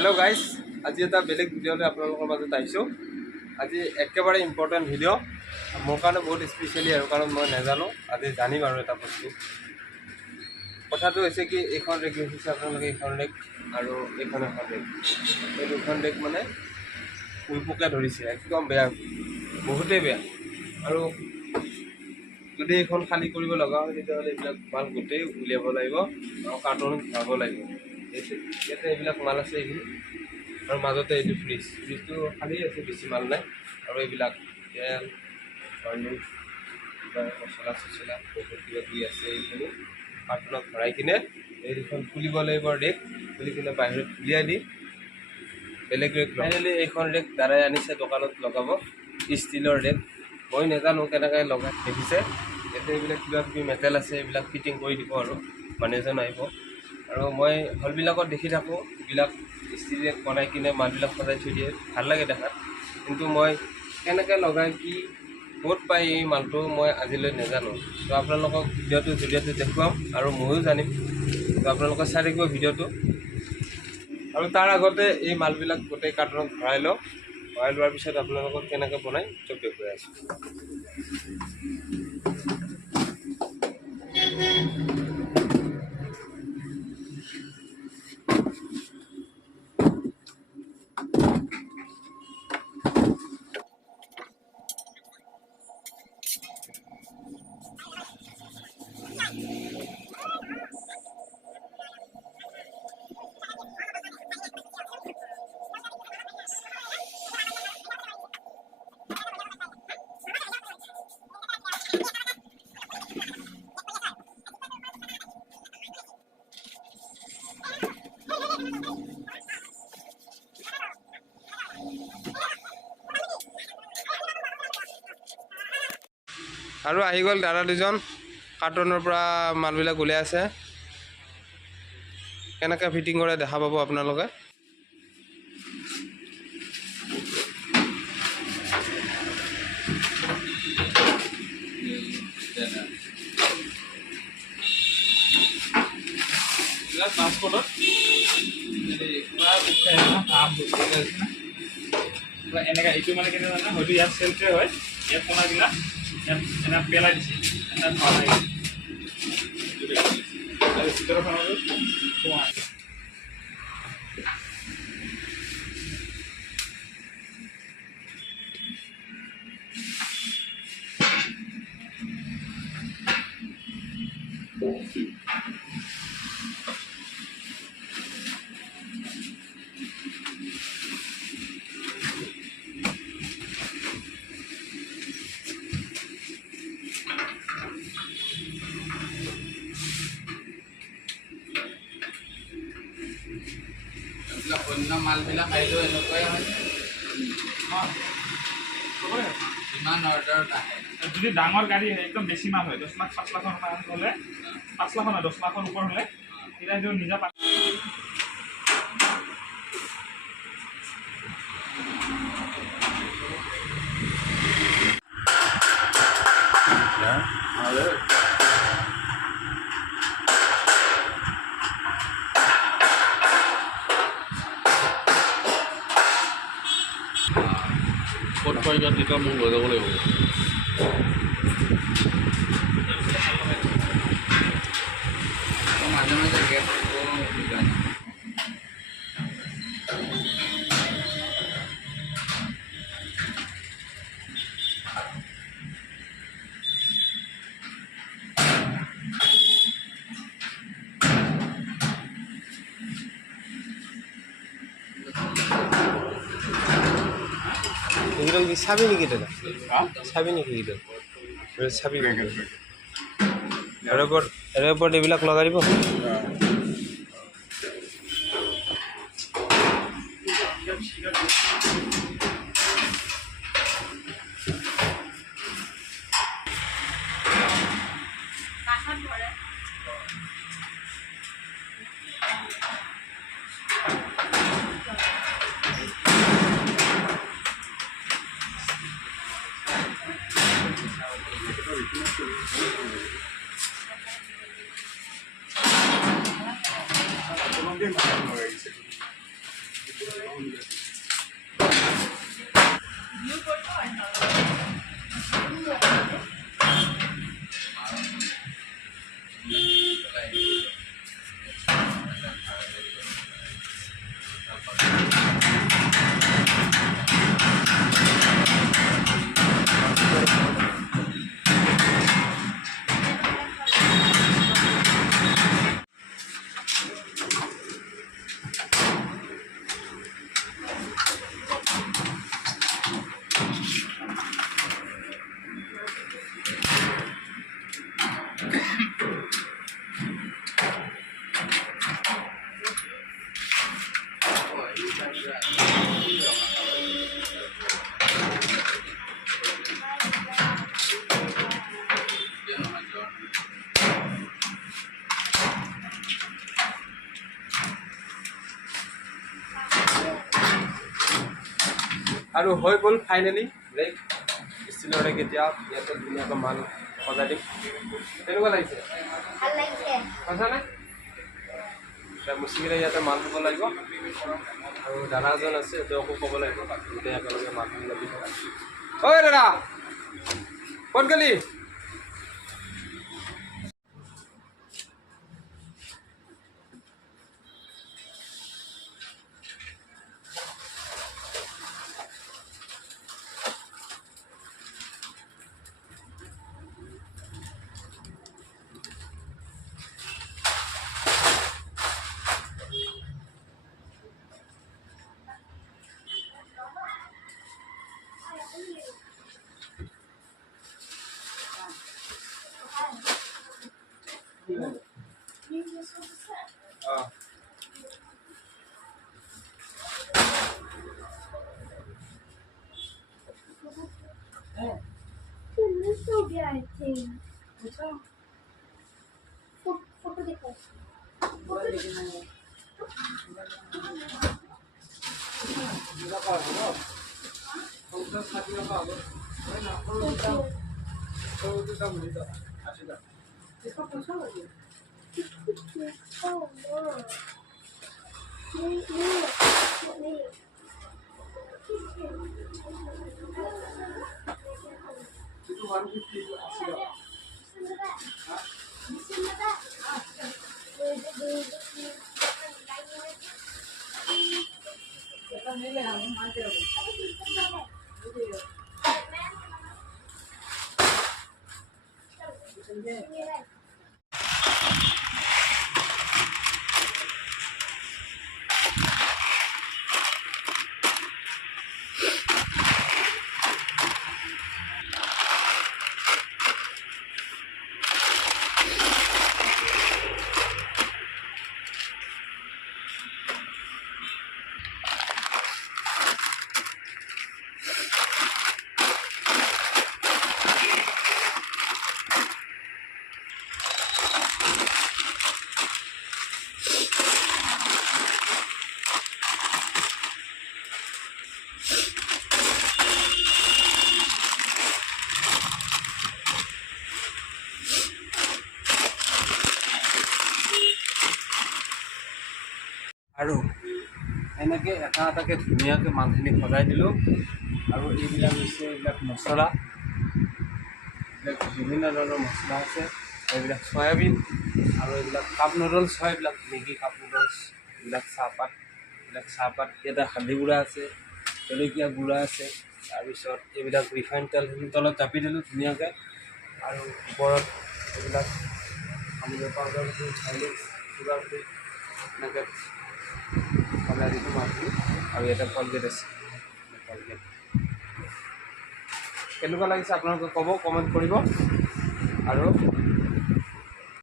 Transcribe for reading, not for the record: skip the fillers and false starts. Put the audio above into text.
Hello guys आज এটা বেলেগ ভিডিওতে আপোনালোকৰ মাজত আহিছো। আজি একেবাৰে ইম্পৰ্টেণ্ট ভিডিও মোৰ কাৰণে বহুত স্পেশালি আৰু কাৰণ মই নাজানো আজি জানিম আৰু এটা বস্তু কথাটো হৈছে কি এখন ৰেক হৈছে আপোনালোকে এখন ৰেক আৰু এখন ৰেক এই দুখন ৰেক মানে উইপোকে ধৰিছে একদম বেয়া বহুতেই বেয়া আৰু যদি এখন খালি কৰিব লগা হয় তেতিয়াহ'লে এইবিলাক মাল গোটেই উলিয়াব লাগিব আৰু কাৰ্টনত ভৰাব লাগিব। ইয়াতে এইবিলাক মাল আছে এইখিনি আৰু মাজতে এইটো ফ্ৰিজটো খালী আছে বেছি মাল নাই আৰু এইবিলাক তেল হৰলিক্স কিবা মছলা চছলা বহুত কিবা কিবি আছে এইখিনি কাৰ্টনত ভৰাই কিনে এই দুখন খুলিব লাগিব ৰেক খুলি কিনে বাহিৰত উলিয়াই দি বেলেগ ৰেক ফাইনেলি এইখন ৰেক দ্বাৰাই আনিছে দোকানত লগাব ষ্টিলৰ ৰেক মই নাজানো কেনেকৈ লগাই দেখিছে ইয়াতে এইবিলাক কিবা কিবি মেটেল আছে এইবিলাক ফিটিং কৰি দিব আৰু মানুহজন আহিব আৰু মই হলবিলাকত দেখি থাকোঁ এইবিলাক ষ্টিল ৰেক বনাই কিনে মালবিলাক সজাই থৈ দিয়ে ভাল লাগে দেখাত কিন্তু মই কেনেকৈ লগাই কি ক'ত পাই এই মালটো মই আজিলৈ নাজানো তো আপোনালোকক ভিডিঅ'টোৰ জৰিয়তে দেখুৱাম আৰু ময়ো জানিম তো আপোনালোকে চাই থাকিব ভিডিঅ'টো আৰু তাৰ আগতে এই মালবিলাক গোটেই কাৰ্টনত ভৰাই লোৱাৰ পিছত আপোনালোকক কেনেকৈ বনাই চব দেখুৱাই আছোঁ। আৰু আহি গ'ল দাদা দুজন কাৰ্টনৰ পৰা মালবিলাক উলিয়াই আছে কেনেকৈ ফিটিং কৰে দেখা পাব আপোনালোকে। এনেকা এইটো মানে কেনে জানা হয়তো ইয়াত চেলফে হয় ইয়াত কোনাবিলাক এনে পেলাই দিছে এনে ভাল লাগে আৰু ভিতৰখনতো কোৱা অন্য মালবিলাক আহিলেও এনেকুৱাই হয় ইমান অৰ্ডাৰত আহে যদি ডাঙৰ গাড়ী একদম বেছি মাল হয় 10 লাখ 5 লাখৰ মান হ'লে 5 লাখ নহয় 10 লাখৰ ওপৰ হ'লে তেতিয়া এইটো নিজা ক'ত পাই ইয়াত তেতিয়া মোক লৈ যাব লাগিব মাজে মাজে গেছ এইকেইডাল কি চাবি নেকি দাদা চাবি নেকি এইকেইডাল চাবি ইয়াৰ ওপৰত এইবিলাক লগাই দিব আৰু হৈ গ'ল ফাইনেলি ব্ৰেক ষ্টিলৰ ৰেক। এতিয়া ইয়াতে ধুনীয়াকৈ মাল সজাই দিম। কেনেকুৱা লাগিছে? ভাল লাগিছে। সঁচানে? এতিয়া মুচিকেইটা ইয়াতে মাল দিব লাগিব আৰু দাদা এজন আছে তেওঁকো ক'ব লাগিব গোটেই একেলগে মাল লাগি থকা। ঐ দাদা ক'ত গ'লি? অঁ This will be, I think. Photo देखो. Oh no. Wait. আৰু এনেকৈ এটা এটাকৈ ধুনীয়াকৈ মালখিনি সজাই দিলোঁ। আৰু এইবিলাক হৈছে এইবিলাক মছলা, এইবিলাক বিভিন্ন ধৰণৰ মছলা আছে। এইবিলাক চয়াবিন আৰু এইবিলাক কাপ নুডলছ হয়, এইবিলাক মেগী কাপ নুডলছ, এইবিলাক চাহপাত ইয়াতে হালধি গুড়া আছে, জলকীয়া গুড়া আছে। তাৰপিছত এইবিলাক ৰিফাইন তেলখিনি তলত জাপি দিলোঁ ধুনীয়াকৈ। আৰু ওপৰত এইবিলাক আমুলৰ পাউডাৰ দি হাইলিক্স চুগাৰ ফ্ৰী এনেকৈ সজাই দিছোঁ মাছখিনি। আৰু ইয়াতে কলগেট আছে, কলগেট। কেনেকুৱা লাগিছে আপোনালোকে ক'ব, কমেণ্ট কৰিব। আৰু